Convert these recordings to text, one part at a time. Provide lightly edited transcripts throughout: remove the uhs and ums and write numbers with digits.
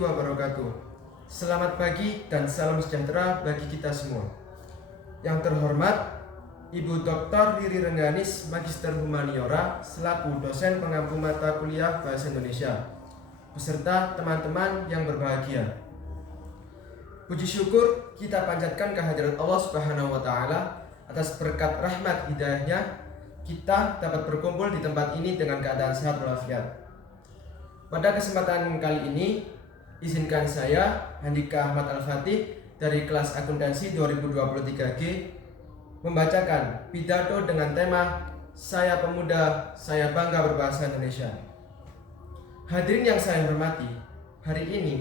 warahmatullahi wabarakatuh. Selamat pagi dan salam sejahtera bagi kita semua. Yang terhormat Ibu Dr. Riri Rengganis, Magister Humaniora, selaku dosen pengampu mata kuliah Bahasa Indonesia, beserta teman-teman yang berbahagia. Puji syukur kita panjatkan kehadirat Allah Subhanahu wa Ta'ala atas berkat rahmat hidayahnya kita dapat berkumpul di tempat ini dengan keadaan sehat walafiat. Pada kesempatan kali ini, izinkan saya, Handika Ahmad Al-Fatih dari kelas akuntansi 2023G membacakan pidato dengan tema Saya Pemuda, Saya Bangga Berbahasa Indonesia. Hadirin yang saya hormati, hari ini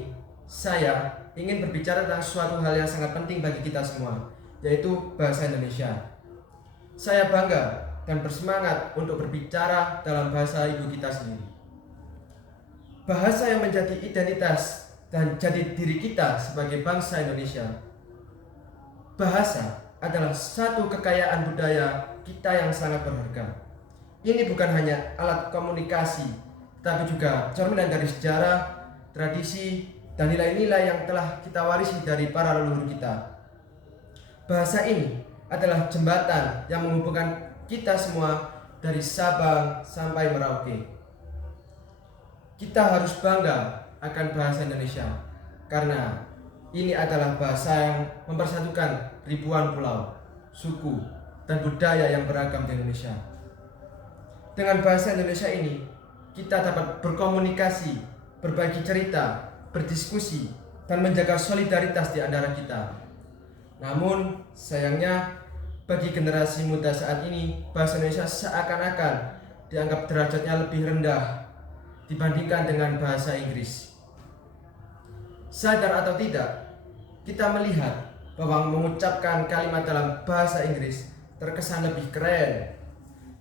saya ingin berbicara tentang suatu hal yang sangat penting bagi kita semua, yaitu bahasa Indonesia. Saya bangga dan bersemangat untuk berbicara dalam bahasa ibu kita sendiri. Bahasa yang menjadi identitas dan jadi diri kita sebagai bangsa Indonesia. Bahasa adalah satu kekayaan budaya kita yang sangat berharga. Ini bukan hanya alat komunikasi, tetapi juga cerminan dari sejarah, tradisi, dan nilai-nilai yang telah kita warisi dari para leluhur kita. Bahasa ini adalah jembatan yang menghubungkan kita semua dari Sabang sampai Merauke. Kita harus bangga akan bahasa Indonesia karena ini adalah bahasa yang mempersatukan ribuan pulau, suku, dan budaya yang beragam di Indonesia. Dengan bahasa Indonesia ini, kita dapat berkomunikasi, berbagi cerita, berdiskusi, dan menjaga solidaritas di antara kita. Namun, sayangnya, bagi generasi muda saat ini, bahasa Indonesia seakan-akan dianggap derajatnya lebih rendah dibandingkan dengan bahasa Inggris. Sadar atau tidak, kita melihat bahwa mengucapkan kalimat dalam bahasa Inggris terkesan lebih keren,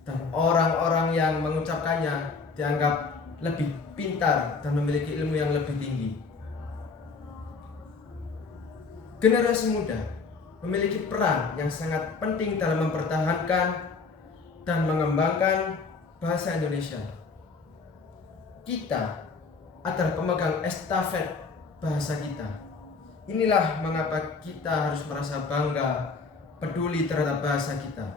dan orang-orang yang mengucapkannya dianggap lebih pintar dan memiliki ilmu yang lebih tinggi. Generasi muda memiliki peran yang sangat penting dalam mempertahankan dan mengembangkan bahasa Indonesia. Kita adalah pemegang estafet bahasa kita. Inilah mengapa kita harus merasa bangga, peduli terhadap bahasa kita.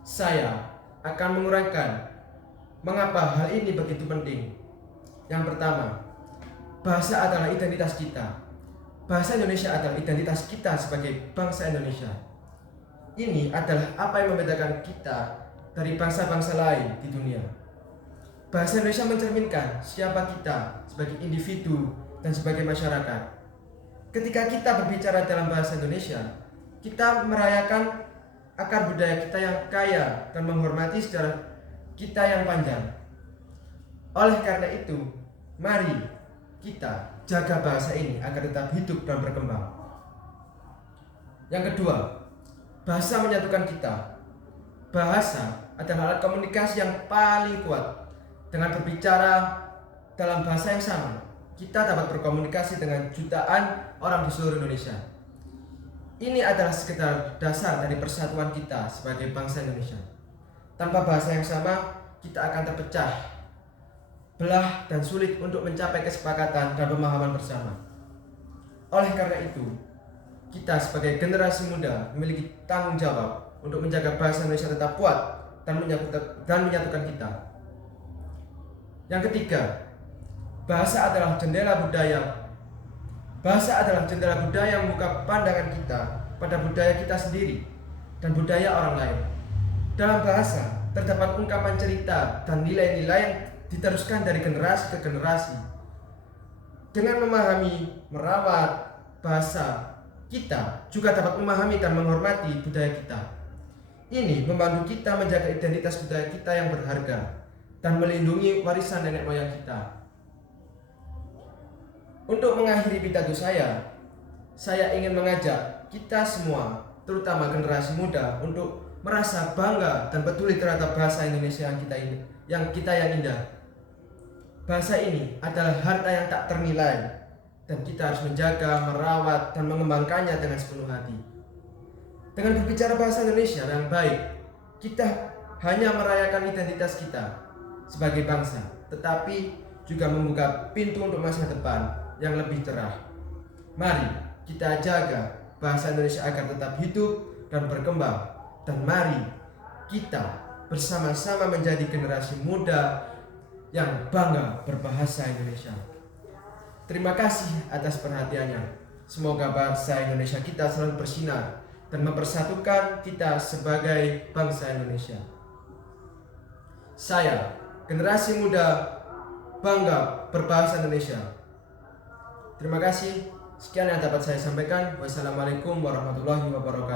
Saya akan menguraikan mengapa hal ini begitu penting. Yang pertama, bahasa adalah identitas kita. Bahasa Indonesia adalah identitas kita sebagai bangsa Indonesia. Ini adalah apa yang membedakan kita dari bangsa-bangsa lain di dunia. Bahasa Indonesia mencerminkan siapa kita sebagai individu dan sebagai masyarakat. Ketika kita berbicara dalam bahasa Indonesia, kita merayakan akar budaya kita yang kaya dan menghormati sejarah kita yang panjang. Oleh karena itu, mari kita jaga bahasa ini agar tetap hidup dan berkembang. Yang kedua, bahasa menyatukan kita. Bahasa adalah alat komunikasi yang paling kuat. Dengan berbicara dalam bahasa yang sama, kita dapat berkomunikasi dengan jutaan orang di seluruh Indonesia. Ini adalah sekedar dasar dari persatuan kita sebagai bangsa Indonesia. Tanpa bahasa yang sama, kita akan terpecah belah dan sulit untuk mencapai kesepakatan dan pemahaman bersama. Oleh karena itu, kita sebagai generasi muda memiliki tanggung jawab untuk menjaga bahasa Indonesia tetap kuat dan menyatukan kita. Yang ketiga, bahasa adalah jendela budaya. Bahasa adalah jendela budaya yang membuka pandangan kita pada budaya kita sendiri dan budaya orang lain. Dalam bahasa terdapat ungkapan cerita dan nilai-nilai yang diteruskan dari generasi ke generasi. Dengan memahami, merawat bahasa, kita juga dapat memahami dan menghormati budaya kita. Ini membantu kita menjaga identitas budaya kita yang berharga dan melindungi warisan nenek moyang kita. Untuk mengakhiri pidato saya ingin mengajak kita semua, terutama generasi muda, untuk merasa bangga dan peduli terhadap bahasa Indonesia yang indah. Bahasa ini adalah harta yang tak ternilai dan kita harus menjaga, merawat, dan mengembangkannya dengan sepenuh hati. Dengan berbicara bahasa Indonesia yang baik, kita hanya merayakan identitas kita sebagai bangsa, tetapi juga membuka pintu untuk masa depan yang lebih cerah. Mari kita jaga bahasa Indonesia agar tetap hidup dan berkembang. Dan mari kita bersama-sama menjadi generasi muda yang bangga berbahasa Indonesia. Terima kasih atas perhatiannya. Semoga bahasa Indonesia kita selalu bersinar dan mempersatukan kita sebagai bangsa Indonesia. Saya, generasi muda bangga berbahasa Indonesia. Terima kasih. Sekian yang dapat saya sampaikan. Wassalamualaikum warahmatullahi wabarakatuh.